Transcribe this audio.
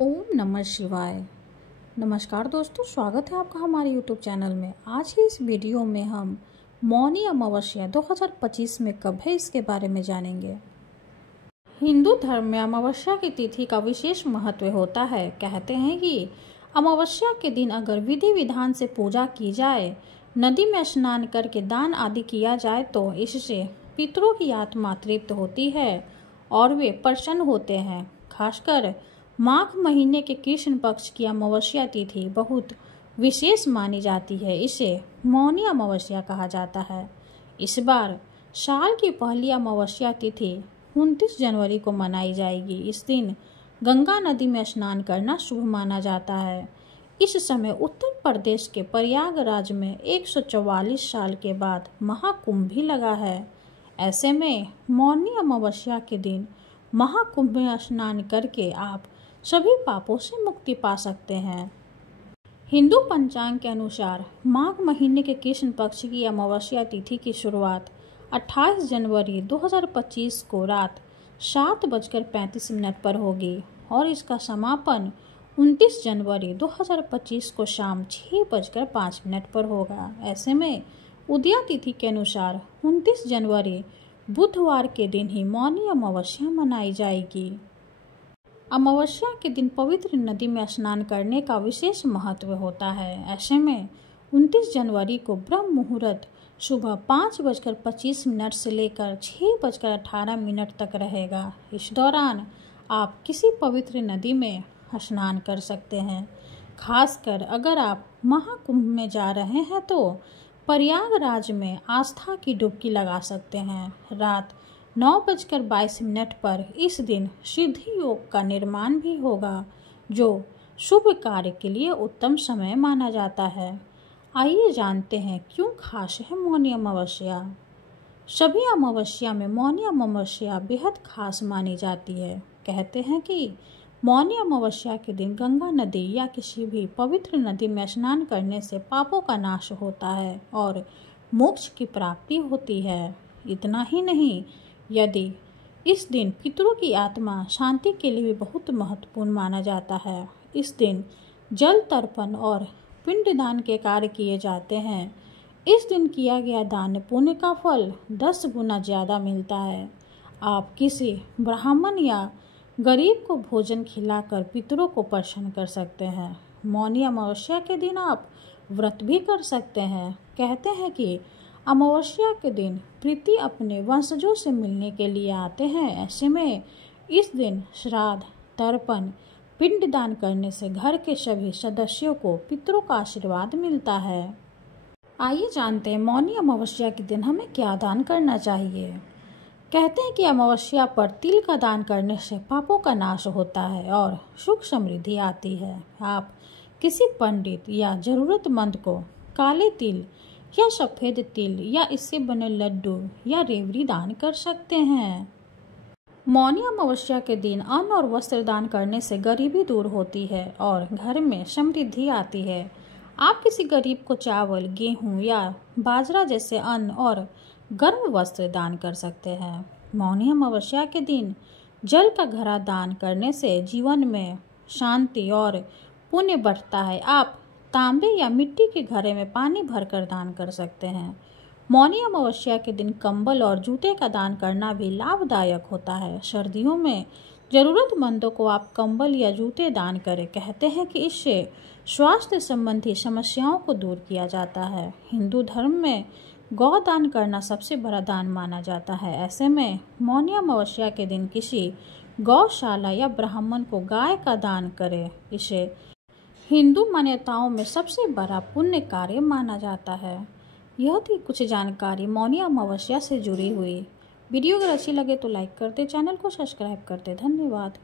ओम नमः शिवाय। नमस्कार दोस्तों, स्वागत है आपका हमारे YouTube चैनल में। आज की इस वीडियो में हम मौनी अमावस्या 2025 में कब है इसके बारे में जानेंगे। हिंदू धर्म में अमावस्या की तिथि का विशेष महत्व होता है। कहते हैं कि अमावस्या के दिन अगर विधि विधान से पूजा की जाए, नदी में स्नान करके दान आदि किया जाए तो इससे पितरों की आत्मा तृप्त होती है और वे प्रसन्न होते हैं। खासकर माघ महीने के कृष्ण पक्ष की अमावस्या तिथि बहुत विशेष मानी जाती है। इसे मौनी अमावस्या कहा जाता है। इस बार साल की पहली अमावस्या तिथि 29 जनवरी को मनाई जाएगी। इस दिन गंगा नदी में स्नान करना शुभ माना जाता है। इस समय उत्तर प्रदेश के प्रयागराज में 144 साल के बाद महाकुंभ भी लगा है। ऐसे में मौनी अमावस्या के दिन महाकुंभ में स्नान करके आप सभी पापों से मुक्ति पा सकते हैं। हिंदू पंचांग के अनुसार माघ महीने के कृष्ण पक्ष की अमावस्या तिथि की शुरुआत 28 जनवरी 2025 को रात 7:35 पर होगी और इसका समापन 29 जनवरी 2025 को शाम 6:05 पर होगा। ऐसे में उदया तिथि के अनुसार 29 जनवरी बुधवार के दिन ही मौनी अमावस्या मनाई जाएगी। अमावस्या के दिन पवित्र नदी में स्नान करने का विशेष महत्व होता है। ऐसे में 29 जनवरी को ब्रह्म मुहूर्त सुबह 5:25 से लेकर 6:18 तक रहेगा। इस दौरान आप किसी पवित्र नदी में स्नान कर सकते हैं। खासकर अगर आप महाकुंभ में जा रहे हैं तो प्रयागराज में आस्था की डुबकी लगा सकते हैं। रात 9:22 पर इस दिन सिद्धि योग का निर्माण भी होगा, जो शुभ कार्य के लिए उत्तम समय माना जाता है। आइए जानते हैं क्यों खास है मौनी अमावस्या। सभी अमावस्या में मौनी अमावस्या बेहद खास मानी जाती है। कहते हैं कि मौनी अमावस्या के दिन गंगा नदी या किसी भी पवित्र नदी में स्नान करने से पापों का नाश होता है और मोक्ष की प्राप्ति होती है। इतना ही नहीं, यदि इस दिन पितरों की आत्मा शांति के लिए भी बहुत महत्वपूर्ण माना जाता है। इस दिन जल तर्पण और पिंडदान के कार्य किए जाते हैं। इस दिन किया गया दान पुण्य का फल 10 गुना ज़्यादा मिलता है। आप किसी ब्राह्मण या गरीब को भोजन खिलाकर पितरों को प्रसन्न कर सकते हैं। मौनी अमावस्या के दिन आप व्रत भी कर सकते हैं। कहते हैं कि अमावस्या के दिन प्रीति अपने वंशजों से मिलने के लिए आते हैं। ऐसे में इस दिन श्राद्ध, तर्पण, पिंडदान करने से घर के सभी सदस्यों को पितरों का आशीर्वाद मिलता है। आइए जानते हैं मौनी अमावस्या के दिन हमें क्या दान करना चाहिए। कहते हैं कि अमावस्या पर तिल का दान करने से पापों का नाश होता है और सुख समृद्धि आती है। आप किसी पंडित या जरूरतमंद को काले तिल या सफ़ेद तिल या इससे बने लड्डू या रेवड़ी दान कर सकते हैं। मौनी अमावस्या के दिन अन्न और वस्त्र दान करने से गरीबी दूर होती है और घर में समृद्धि आती है। आप किसी गरीब को चावल, गेहूं या बाजरा जैसे अन्न और गर्म वस्त्र दान कर सकते हैं। मौनी अमावस्या के दिन जल का घड़ा दान करने से जीवन में शांति और पुण्य बढ़ता है। आप तांबे या मिट्टी के घड़े में पानी भरकर दान कर सकते हैं। मौनी अमावस्या के दिन कंबल और जूते का दान करना भी लाभदायक होता है। सर्दियों में ज़रूरतमंदों को आप कंबल या जूते दान करें। कहते हैं कि इससे स्वास्थ्य संबंधी समस्याओं को दूर किया जाता है। हिंदू धर्म में गौ दान करना सबसे बड़ा दान माना जाता है। ऐसे में मौनी अमावस्या के दिन किसी गौशाला या ब्राह्मण को गाय का दान करें। इसे हिंदू मान्यताओं में सबसे बड़ा पुण्य कार्य माना जाता है। यह थी कुछ जानकारी मौनी अमावस्या से जुड़ी हुई। वीडियो अगर अच्छी लगे तो लाइक करते, चैनल को सब्सक्राइब करते। धन्यवाद।